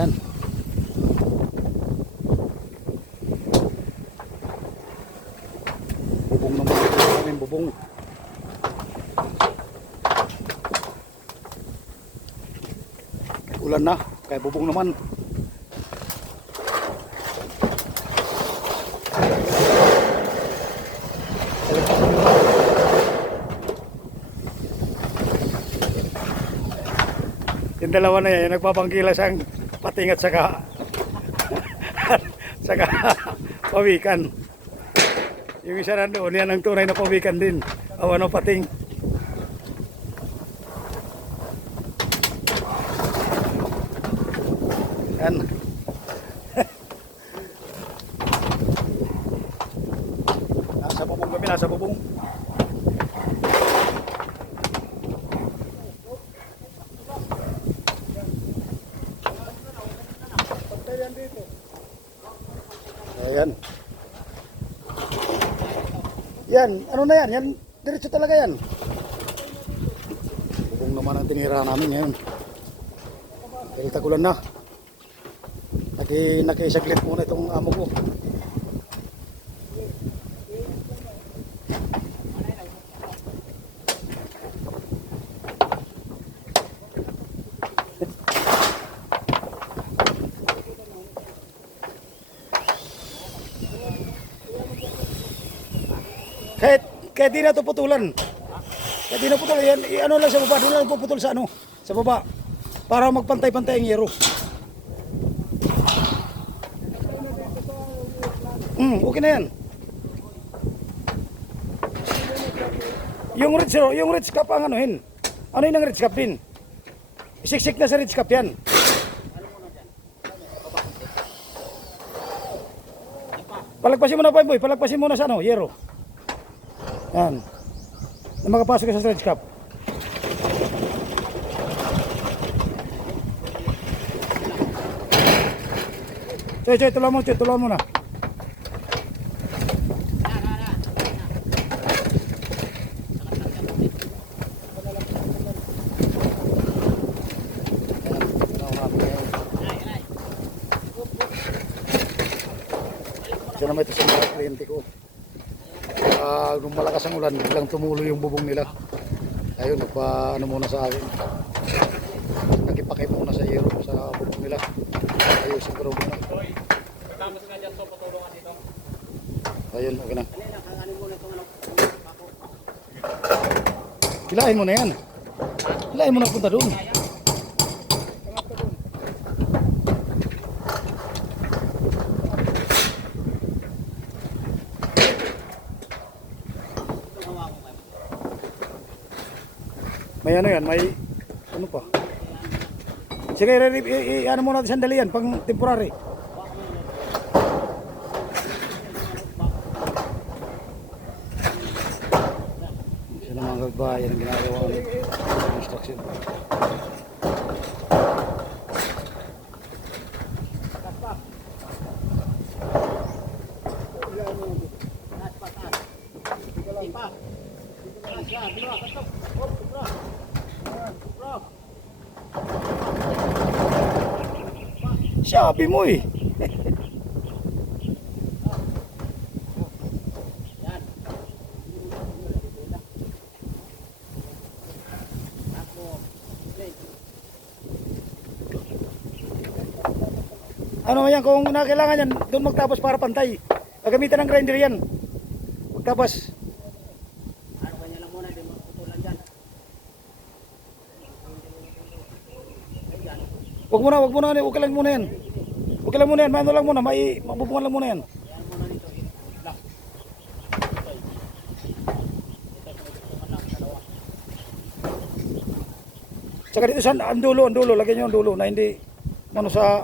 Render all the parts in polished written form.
Yan. Bubong naman ito namin, bubong. Ulan na, kaya bubong naman. Yung dalawa na yan, nagpapangkila siyang pating at saka saka pawikan. Yung isa nandoon, yan ang tunay na pawikan din. O ano, pating. Yan. Nasa bubong kami, nasa bubong. Ayan. Yan, ano na yan? Yan, diretso talaga yan. Bubong naman ang tinira namin ngayon. Dahil tagulan na. Nakisaglit muna itong amo ko. Kahit di na ito putulan. Kahit di na putulan. Yan, ano lang sa baba. Doon lang puputol sa ano. Sa baba. Para magpantay-pantay ang yero. Okay na yan. Yung ridge cap ang anuhin. Ano yun ang ridge cap din? Isiksik na sa ridge cap yan. Palagpasin mo na pa boy. Palagpasin mo na sa ano, yero. Yan. Na makapasok ka sa ridge cap. Choy, tulungan mo na. Diyan naman ito sa mga kliyente ko. Nung malakas ang ulan, biglang tumulo yung bubong nila. Ayun, nagpa-ano muna sa akin. Nagipakay muna sa yero sa bubong nila. Ayusin ko muna. Ayun, okay na. Hilahin mo na yan. Hilahin mo na punta doon. May ano yan, may ano pa. Sige, ano muna natin sandali yan, pang temporary. Isa na mga bayan ang ginagawa ng construction. Sabi mo eh. Ano yan, kung kailangan yan, doon magtapos para pantay. Gagamitan ng grinder yan. Magtapos. Ano kanya lang muna, di magputulan dyan. Huwag lang muna yan. Huwag lang muna yan, maano lang muna, mabubungan lang muna yan. Yan muna nito, lock. Tsaka dito sa ang dulo, lagyan nyo ang dulo na hindi ano sa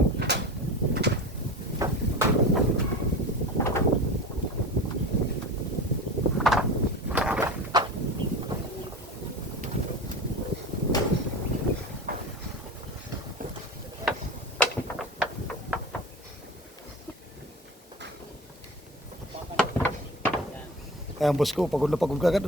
Ayan boss ko, pagod na pagod ka agad.